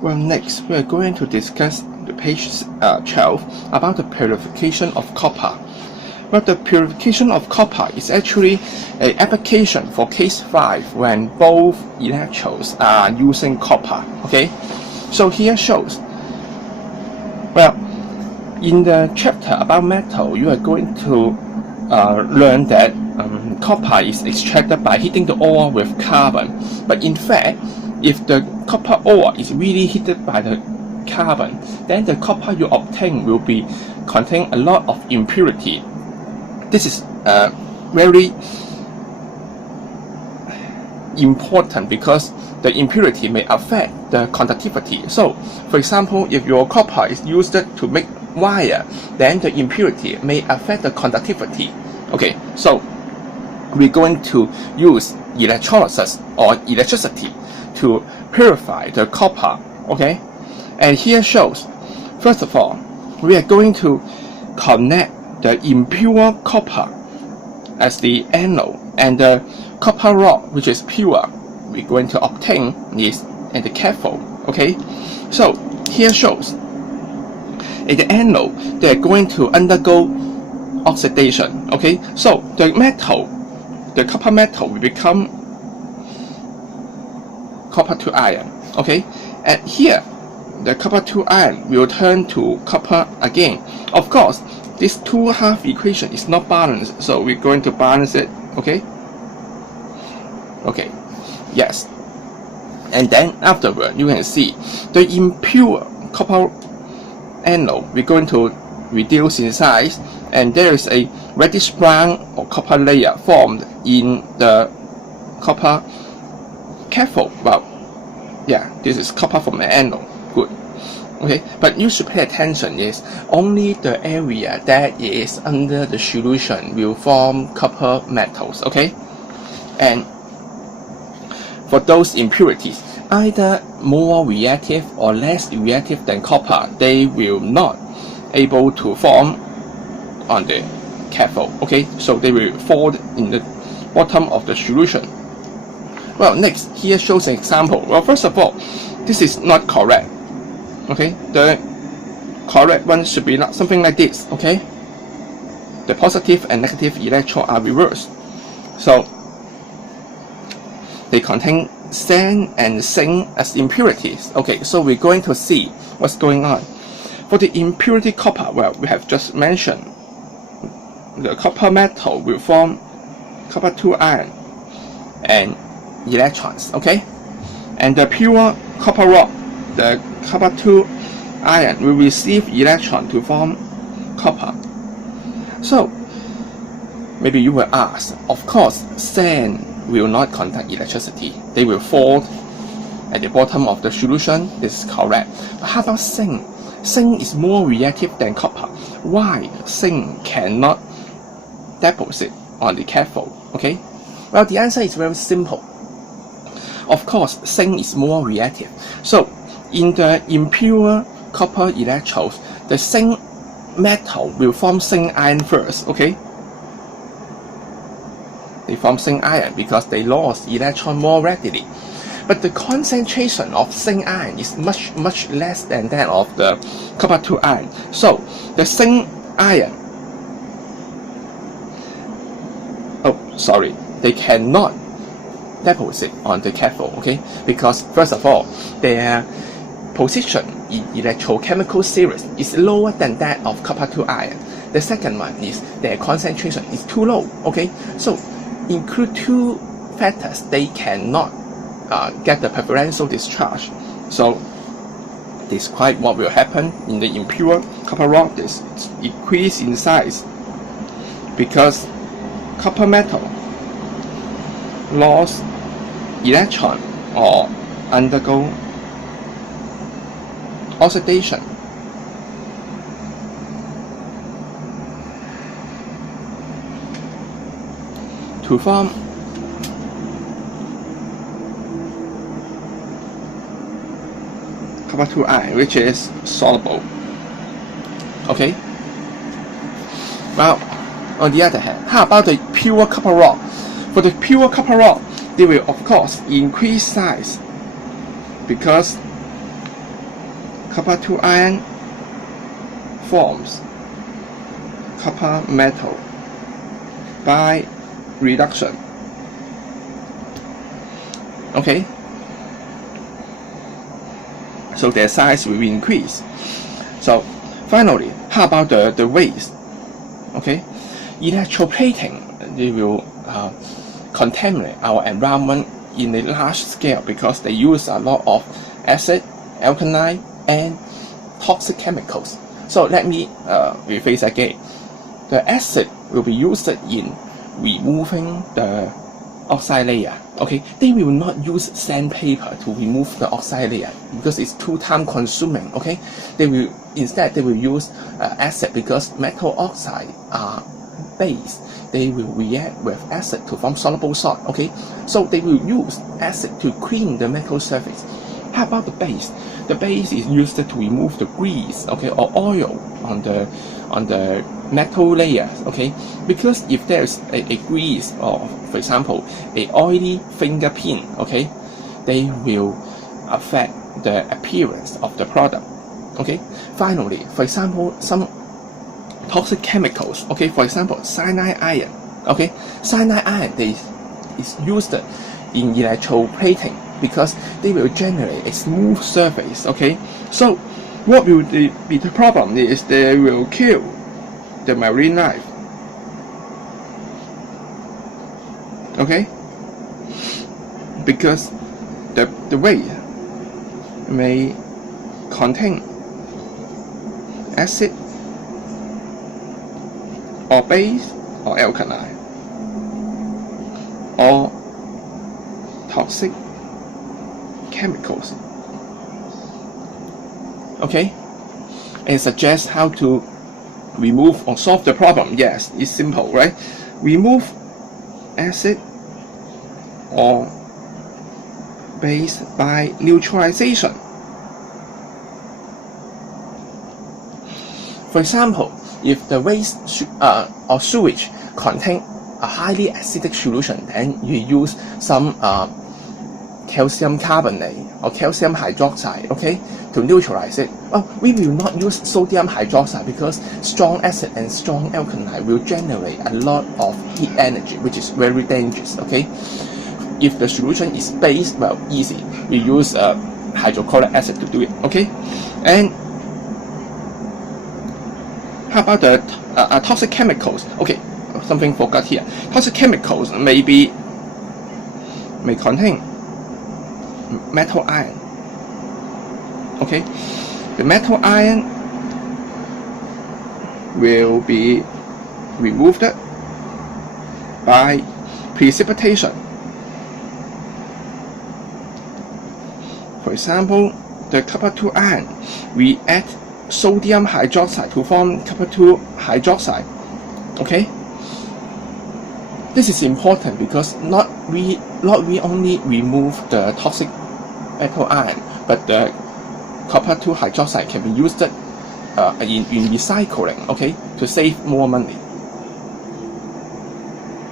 Well, next we are going to discuss the page 12 about the purification of copper. Well, the purification of copper is actually an application for case 5 when both electrodes are using copper. Okay, so here shows. Well, in the chapter about metal, you are going to learn that copper is extracted by heating the ore with carbon. But in fact, if the copper ore is really heated by the carbon, then the copper you obtain will be contain a lot of impurity. This is very important because the impurity may affect the conductivity. So, for example, if your copper is used to make wire, then the impurity may affect the conductivity. Okay, so we're going to use electrolysis or electricity to purify the copper. Okay, and here shows, first of all, we are going to connect the impure copper as the anode, and the copper rod, which is pure, we're going to obtain is in the cathode. Okay, so here shows in the anode they're going to undergo oxidation. Okay, so the metal, the copper metal will become copper to iron. Okay, and here the copper to iron will turn to copper again. Of course, this 2-half equation is not balanced, so we're going to balance it. Okay, yes, and then afterward you can see the impure copper anode we're going to reduce in size, and there is a reddish brown or copper layer formed in the copper cathode. Well, yeah, this is copper from the anode. Good. Okay, but you should pay attention is only the area that is under the solution will form copper metals. Okay, and for those impurities, either more reactive or less reactive than copper, they will not able to form on the cathode. Okay, so they will fall in the bottom of the solution. Well, next here shows an example. Well, first of all, this is not correct. Okay, the correct one should be not something like this. Okay, the positive and negative electrons are reversed, so they contain sand and zinc as impurities. Okay, so we're going to see what's going on. For the impurity copper, well, we have just mentioned the copper metal will form copper to iron and electrons. Okay, and the pure copper rod, the copper to iron, will receive electron to form copper. So maybe you will ask, of course, sand will not conduct electricity. They will fall at the bottom of the solution. This is correct. But how about zinc? Zinc is more reactive than copper. Why zinc cannot deposit on the cathode? Okay, well, the answer is very simple. Of course, zinc is more reactive. So in the impure copper electrodes, the zinc metal will form zinc iron first. Okay, they form zinc iron because they lost electron more readily. But the concentration of zinc iron is much less than that of the copper to iron. So the zinc iron, they cannot deposit on the cathode. Okay, because first of all, their position in electrochemical series is lower than that of copper to iron. The second one is their concentration is too low. Okay, so include two factors, they cannot get the preferential discharge. So describe what will happen in the impure copper rod. This increase in size because copper metal lost electron or undergo oxidation. To form copper to iron, which is soluble. Okay. Well, on the other hand, how about the pure copper rod? For the pure copper rod, they will of course increase size because copper to iron forms copper metal by reduction. Okay, so their size will increase. So finally, how about the waste? Okay, electroplating, they will contaminate our environment in a large scale because they use a lot of acid, alkaline, and toxic chemicals. So let me rephrase again. The acid will be used in removing the oxide layer. Okay, they will not use sandpaper to remove the oxide layer because it's too time consuming. Okay, they will use acid because metal oxide are base. They will react with acid to form soluble salt. Okay, so they will use acid to clean the metal surface. How about the base? The base is used to remove the grease, okay, or oil on the metal layer. Okay, because if there's a grease, or for example a oily finger pin, okay, they will affect the appearance of the product. Okay, finally, for example, some toxic chemicals, okay, for example cyanide iron. Okay, cyanide iron is used in electroplating because they will generate a smooth surface. Okay, so what will be the problem is they will kill the marine life. Okay, because the waste may contain acid or base or alkaline or toxic chemicals. Okay, and suggest how to remove or solve the problem. Yes, it's simple, right? Remove acid or base by neutralization. For example, if the waste or sewage contain a highly acidic solution, then you use some calcium carbonate or calcium hydroxide, okay, to neutralize it. Oh, we will not use sodium hydroxide because strong acid and strong alkaline will generate a lot of heat energy, which is very dangerous. Okay, if the solution is base, well, easy. We use hydrochloric acid to do it. Okay, and how about the toxic chemicals? Okay, something forgot here. Toxic chemicals may contain metal iron. Okay, the metal iron will be removed by precipitation. For example, the copper 2 iron, we add sodium hydroxide to form copper 2 hydroxide. Okay, this is important because not we only remove the toxic metal iron, but the copper 2 hydroxide can be used in recycling, okay, to save more money.